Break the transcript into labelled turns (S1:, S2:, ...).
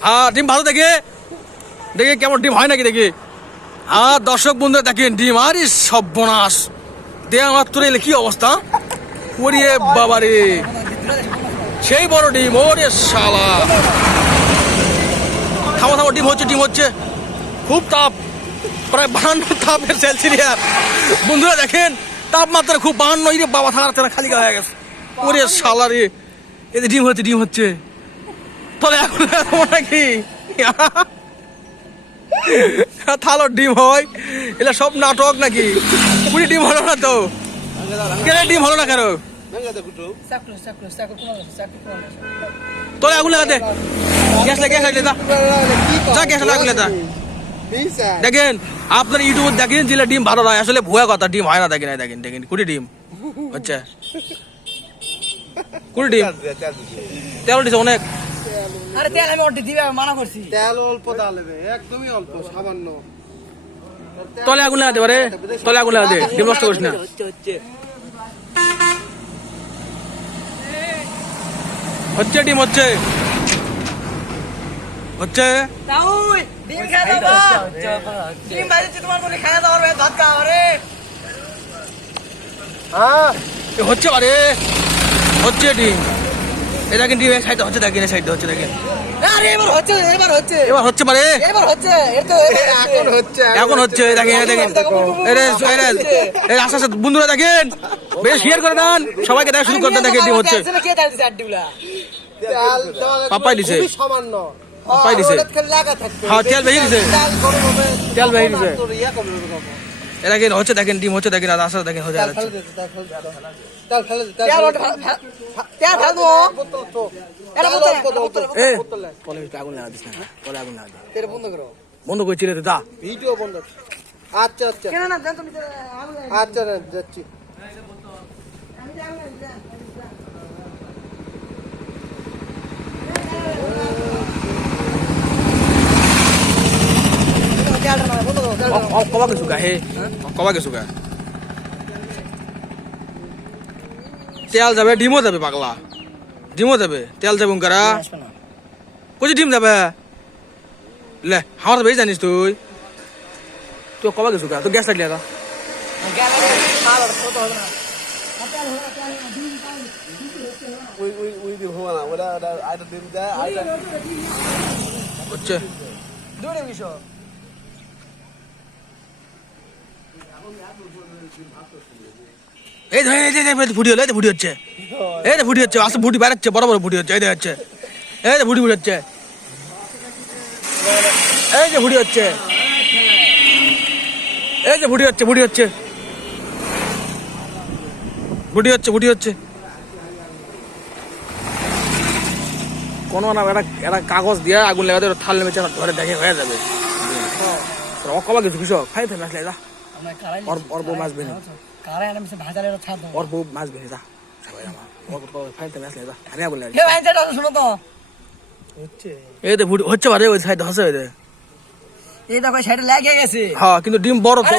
S1: হ্যাঁ ডিম ভালো দেখে? দেখে কেমন ডিম হয় নাকি দেখি? হ্যাঁ দর্শক বন্ধুরা দেখেন, ডিম আরে সর্বনাশ। দেয়া মাত্র এলে কি অবস্থা? ওরে বাবারে। সেই বড় ডিম, ওরে শালা। থামো থামো, ডিম হচ্ছে ডিম হচ্ছে। খুব তাপ। প্রায় বাহান্ন তাপের সেলসিয়াস। বন্ধুরা দেখেন, তাপমাত্রা খুব বাহান্ন। বাবা থাকার খালি হয়ে গেছে। ওরে শালা রে। এতে ডিম হচ্ছে ডিম হচ্ছে। তাহলে এখন নাকি থালো ডিম হয়। এটা সব নাটক নাকি? পুরি ডিম হলো না তো? কেন ডিম হলো না কেন? তোলে আগুন লাগাতে। গ্যাস লাগে গ্যাস লাগলে যা, গ্যাস লাগলে তা দেখেন, আপনার ইউটিউবে দেখেন যে ডিম ভালো হয় আসলে ভুয়া কথা, ডিম হয় না, দেখেন দেখেন দেখেন, কুড়ি ডিম। হচ্ছে কুড়ি ডিম। তেল দিছে অনেক।
S2: আরে তেল আমি অর্ডার দিবে মানা করছি।
S3: তেল অল্প ডালবে একদমই অল্প সামান্য।
S1: তলে আগুন লাগাতে পারে তলে আগুন লাগাতে ডিম নষ্ট করিস না।
S2: হচ্ছে হচ্ছে
S1: হচ্ছে ডিম হচ্ছে। হচ্ছে।
S2: তাউই ডিম খেয়ে দাও ডিম বাজে তোমার বলে খেয়ে দাও রে ভাত খাও রে
S3: হ্যাঁ
S1: হচ্ছে হচ্ছে ডিম। এ দেখেন সাইডে হচ্ছে দেখেন এই সাইডে হচ্ছে দেখেন।
S2: আরে এবার হচ্ছে এবার হচ্ছে।
S1: এবার হচ্ছে পারে
S2: এবার হচ্ছে
S3: এখন হচ্ছে
S1: এখন হচ্ছে দেখেন দেখেন। এরে এরে এই আস্তে আস্তে বন্ধুরা দেখেন। বেশ শেয়ার করে দেন। সবাইকে দেখা শুরু করে দেন দেখেন ডিম হচ্ছে। পাপাই দিছে।
S3: খুবই সামান্য।
S1: পাপাই দিছে। হ্যাঁ, তেল বেশি দিছে।
S3: তেল
S1: বেশি দিছে। দেখেন হচ্ছে দেখেন ডিম হচ্ছে দেখেন আর আস্তে দেখেন
S3: হয়ে
S1: যাচ্ছে
S3: বন্ধ দে তেল দা ভিডিও বন্ধ আচ্ছা আচ্ছা।
S2: আচ্ছা তেল
S3: ফেলে
S2: ওটা
S3: দে।
S2: তেল ঢাল দো
S3: বোতল তো
S2: এটা
S3: তেল
S2: বোতলে,
S3: অল্প দাও,
S2: বোতলে,
S3: বোতলে,
S1: এ
S3: বোতলে।
S1: তলে আগুন লাগা দিস না তলে আগুন লাগা দে।
S3: তেল বন্ধ করো
S1: বন্ধ করে চিলে দা
S3: ভিডিও বন্ধ আচ্ছা আচ্ছা
S2: কেন না জান তুমি আমি
S3: আচ্ছা না, যাচ্ছি
S2: তেলটা না বন্ধ করো তেল
S1: অ- অ- কবা কিছু গা হে। কবা কিছু গা তেল যাবে ডিমও যাবে পাগলা। ডিমও যাবে তেল যাবে উনকারা
S2: আসবে
S1: ডিম যাবে। লে আমার তো জানিস তুই। তুই কবা কিছু গা তুই গ্যাস লাগলে এটা
S2: গেলে
S1: এই ধর, এই যে ফুটি হলো, এই ফুটি হচ্ছে। এই যে ফুটি হচ্ছে, আসলে ফুটি বেড়াচ্ছে বড় বড় ফুটি হচ্ছে, এই হচ্ছে। এই যে ফুটি ফুটি হচ্ছে। এই যে ফুটি হচ্ছে। এই যে ফুটি হচ্ছে ফুটি হচ্ছে। ফুটি হচ্ছে ফুটি হচ্ছে। কোনো না, একটা একটা কাগজ দিয়ে আগুন লাগাতে থাল নেমেছে, ধরে দেখে হয়ে যাবে। অকবা কিছু, কৃষক। খাই ফেলে আসলে যা।
S2: আমরা কারাই
S1: ওর
S3: अर्को
S1: এই
S2: দেখো সাইডে লেগে গেছে।
S1: হ্যাঁ কিন্তু ডিম বড় তো।